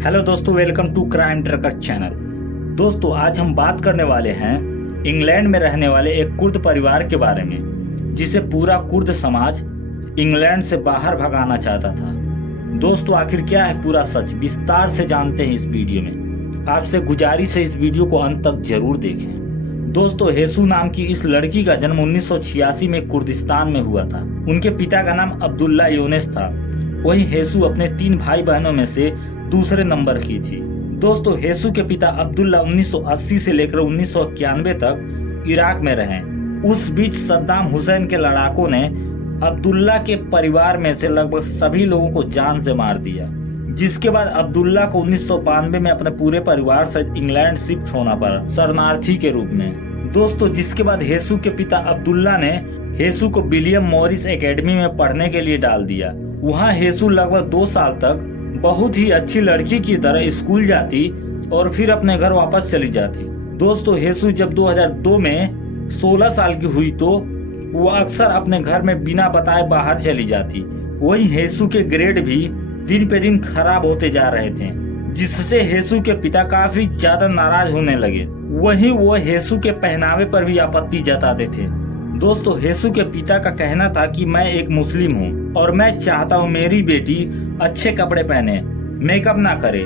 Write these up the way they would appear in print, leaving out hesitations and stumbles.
Hello दोस्तों, welcome to Crime Tracker channel. दोस्तों, आज हम बात करने वाले हैं इंग्लैंड में रहने वाले एक कुर्द परिवार के बारे में, जिसे पूरा कुर्द समाज इंग्लैंड से बाहर भगाना चाहता था। दोस्तों, आखिर क्या है पूरा सच, विस्तार से जानते हैं इस वीडियो में। आपसे गुजारिश है इस वीडियो को अंत तक जरूर देखें। दोस्तों, हेसू नाम की इस लड़की का जन्म 1986 में कुर्दिस्तान में हुआ था। उनके पिता का नाम अब्दुल्ला यूनिस था। वहीं हेसू अपने 3 भाई बहनों में से दूसरे नंबर की थी। दोस्तों, हेसू के पिता अब्दुल्ला 1980 से लेकर 1991 तक इराक में रहे। उस बीच सद्दाम हुसैन के लड़ाकों ने अब्दुल्ला के परिवार में से लगभग सभी लोगों को जान से मार दिया, जिसके बाद अब्दुल्ला को 1992 में अपने पूरे परिवार सहित इंग्लैंड शिफ्ट होना पड़ा, शरणार्थी के रूप में। दोस्तों, जिसके बाद हेसू के पिता अब्दुल्ला ने हेसू को विलियम मॉरिस एकेडमी में पढ़ने के लिए डाल दिया। वहाँ हेसू लगभग 2 साल तक बहुत ही अच्छी लड़की की तरह स्कूल जाती और फिर अपने घर वापस चली जाती। दोस्तों, हेसू जब 2002 में 16 साल की हुई तो वो अक्सर अपने घर में बिना बताए बाहर चली जाती। वहीं हेसू के ग्रेड भी दिन पे दिन खराब होते जा रहे थे, जिससे हेसू के पिता काफी ज्यादा नाराज होने लगे। वहीं वो हेसू के पहनावे पर भी आपत्ति जताते थे। दोस्तों, हेसू के पिता का कहना था कि मैं एक मुस्लिम हूँ और मैं चाहता हूँ मेरी बेटी अच्छे कपड़े पहने, मेकअप ना करे,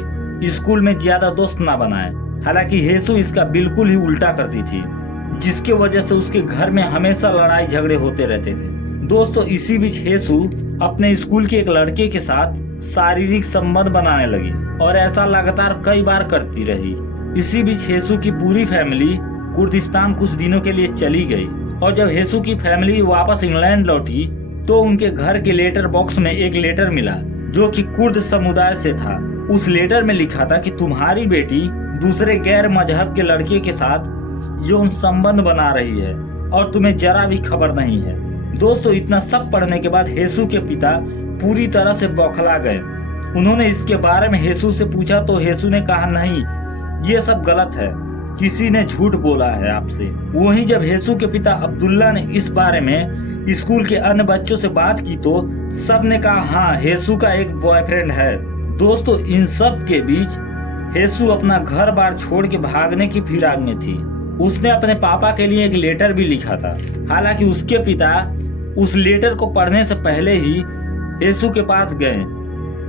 स्कूल में ज्यादा दोस्त ना बनाए। हालांकि हेसू इसका बिल्कुल ही उल्टा करती थी, जिसके वजह से उसके घर में हमेशा लड़ाई झगड़े होते रहते थे। दोस्तों, इसी बीच हेसू अपने स्कूल के एक लड़के के साथ शारीरिक संबंध बनाने लगी और ऐसा लगातार कई बार करती रही। इसी बीच हेसू की पूरी फैमिली कुर्दिस्तान कुछ दिनों के लिए चली गई और जब हेसू की फैमिली वापस इंग्लैंड लौटी तो उनके घर के लेटर बॉक्स में एक लेटर मिला जो कि कुर्द समुदाय से था। उस लेटर में लिखा था कि तुम्हारी बेटी दूसरे गैर मजहब के लड़के के साथ यौन संबंध बना रही है और तुम्हें जरा भी खबर नहीं है। दोस्तों, इतना सब पढ़ने के बाद हेसू के पिता पूरी तरह से बौखला गए। उन्होंने इसके बारे में हेसू से पूछा तो हेसू ने कहा, नहीं, ये सब गलत है, किसी ने झूठ बोला है आपसे। वहीं जब हेसू के पिता अब्दुल्ला ने इस बारे में स्कूल के अन्य बच्चों से बात की तो सब ने कहा, हाँ, हेसू का एक बॉयफ्रेंड है। दोस्तों, इन सब के बीच हेसू अपना घर बार छोड़ के भागने की फिराक में थी। उसने अपने पापा के लिए एक लेटर भी लिखा था। हालांकि उसके पिता उस लेटर को पढ़ने से पहले ही हेसू के पास गए।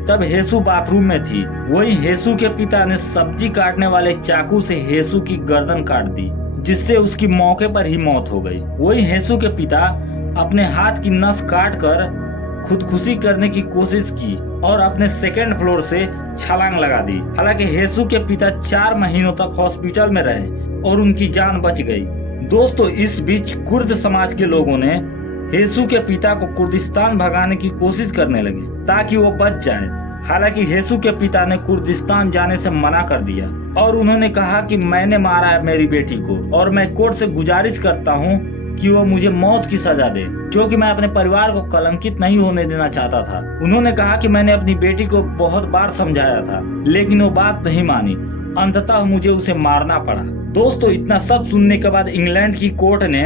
तब हेसू बाथरूम में थी। वहीं हेसू के पिता ने सब्जी काटने वाले चाकू से हेसू की गर्दन काट दी, जिससे उसकी मौके पर ही मौत हो गई। वहीं हेसू के पिता अपने हाथ की नस काट कर खुदकुशी करने की कोशिश की और अपने 2nd फ्लोर से छलांग लगा दी। हालांकि हेसू के पिता 4 महीनों तक हॉस्पिटल में रहे और उनकी जान बच गई। दोस्तों, इस बीच कुर्द समाज के लोगों ने हेसू के पिता को कुर्दिस्तान भगाने की कोशिश करने लगे ताकि वो बच जाए। हालांकि हेसू के पिता ने कुर्दिस्तान जाने से मना कर दिया और उन्होंने कहा कि मैंने मारा है मेरी बेटी को और मैं कोर्ट से गुजारिश करता हूँ कि वो मुझे मौत की सजा दे, क्योंकि मैं अपने परिवार को कलंकित नहीं होने देना चाहता था। उन्होंने कहा कि मैंने अपनी बेटी को बहुत बार समझाया था, लेकिन वो बात नहीं मानी। अंततः मुझे उसे मारना पड़ा। दोस्तों, इतना सब सुनने के बाद इंग्लैंड की कोर्ट ने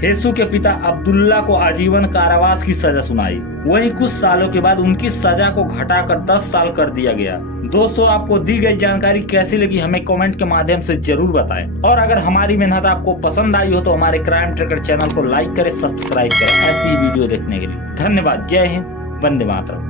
हेसू के पिता अब्दुल्ला को आजीवन कारावास की सजा सुनाई। वहीं कुछ सालों के बाद उनकी सजा को घटाकर 10 साल कर दिया गया। दोस्तों, आपको दी गई जानकारी कैसी लगी हमें कमेंट के माध्यम से जरूर बताएं और अगर हमारी मेहनत आपको पसंद आई हो तो हमारे क्राइम ट्रकर चैनल को लाइक करें, सब्सक्राइब करें ऐसी वीडियो देखने के लिए। धन्यवाद। जय हिंद, वंदे मातरम।